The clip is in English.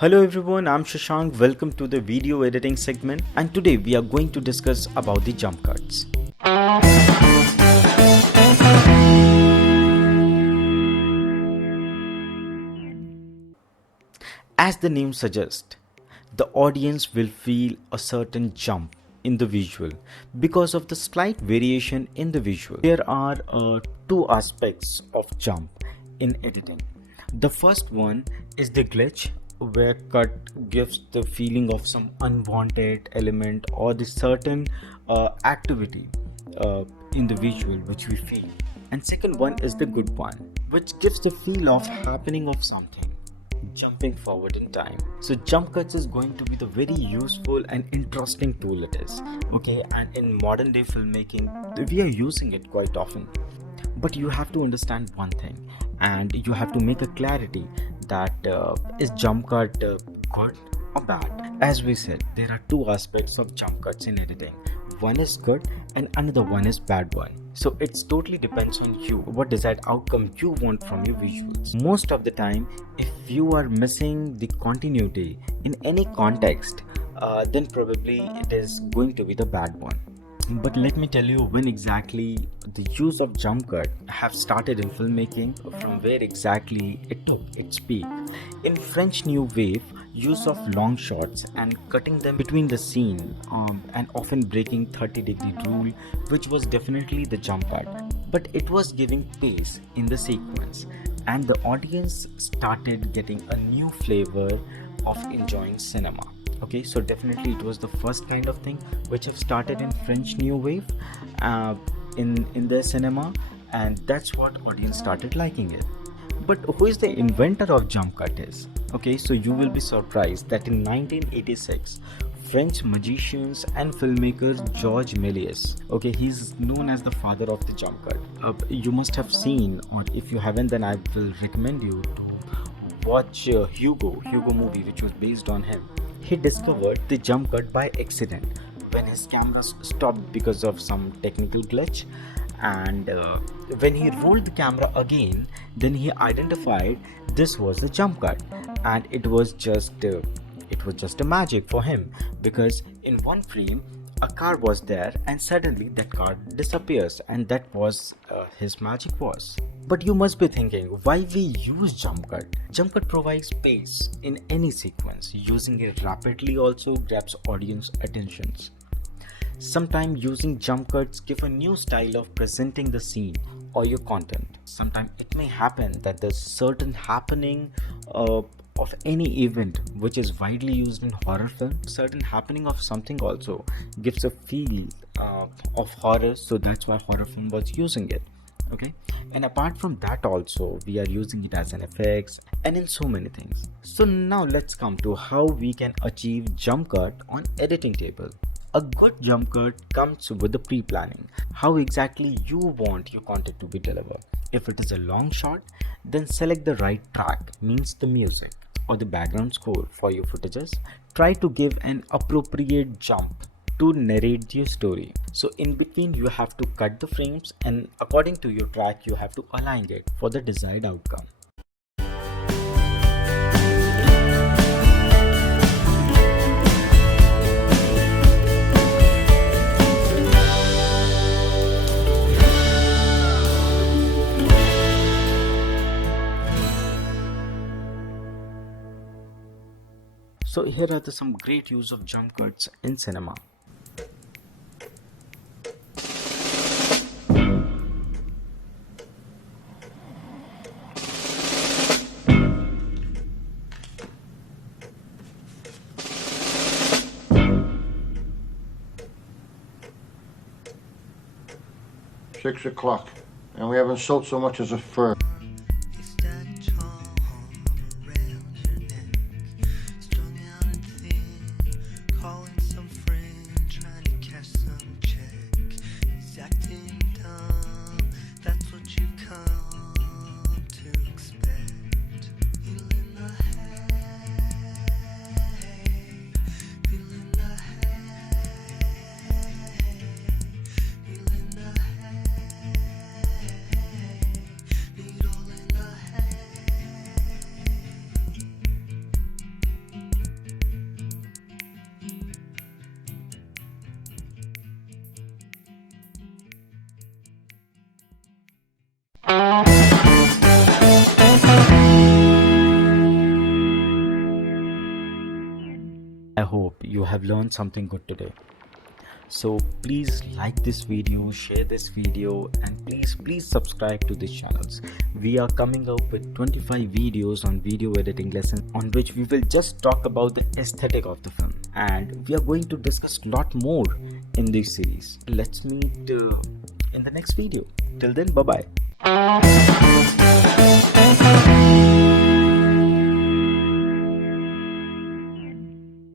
Hello everyone, I'm Shashank. Welcome to the video editing segment, and today we are going to discuss about the jump cuts. As the name suggests, the audience will feel a certain jump in the visual because of the slight variation in the visual. There are two aspects of jump in editing. The first one is the glitch, where cut gives the feeling of some unwanted element or the certain activity in the visual which we feel. And second one is the good one, which gives the feel of happening of something jumping forward in time. So jump cuts is going to be the very useful and interesting tool it is. Okay, and in modern day filmmaking we are using it quite often. But you have to understand one thing, and you have to make a clarity that is jump cut good or bad. As we said, there are two aspects of jump cuts in editing. One is good and another one is bad one. So it's totally depends on you, what desired outcome you want from your visuals. Most of the time, if you are missing the continuity in any context, then probably it is going to be the bad one. But let me tell you when exactly the use of jump cut have started in filmmaking, from where exactly it took its peak. In French New Wave, use of long shots and cutting them between the scene and often breaking 30-degree rule, which was definitely the jump cut. But it was giving pace in the sequence, and the audience started getting a new flavor of enjoying cinema. Okay, so definitely it was the first kind of thing which have started in French New Wave in their cinema, and that's what audience started liking it. But who is the inventor of jump cut is? Okay, so you will be surprised that in 1986, French magicians and filmmaker Georges Méliès, okay, he's known as the father of the jump cut. You must have seen, or if you haven't, then I will recommend you to watch Hugo movie, which was based on him. He discovered the jump cut by accident when his camera stopped because of some technical glitch, and when he rolled the camera again, then he identified this was the jump cut, and it was just a magic for him, because in one frame a car was there and suddenly that car disappears, and that was his magic was. But you must be thinking, why we use jump cut? Jump cut provides pace in any sequence. Using it rapidly also grabs audience attentions. Sometimes using jump cuts give a new style of presenting the scene or your content. Sometimes it may happen that there's certain happening of any event which is widely used in horror film. Certain happening of something also gives a feel of horror, so that's why horror film was using it. Okay, and apart from that also we are using it as an effects and in so many things. So now let's come to how we can achieve jump cut on editing table. A good jump cut comes with the pre-planning, how exactly you want your content to be delivered. If it is a long shot, then select the right track, means the music or the background score for your footages. Try to give an appropriate jump to narrate your story. So in between you have to cut the frames, and according to your track you have to align it for the desired outcome. So here are some great use of jump cuts in cinema. $6 and we haven't sold so much as a fur. I hope you have learned something good today. So please like this video, share this video, and please subscribe to these channels. We are coming up with 25 videos on video editing lessons, on which we will just talk about the aesthetic of the film, and we are going to discuss a lot more in this series. Let's meet in the next video. Till then, bye bye.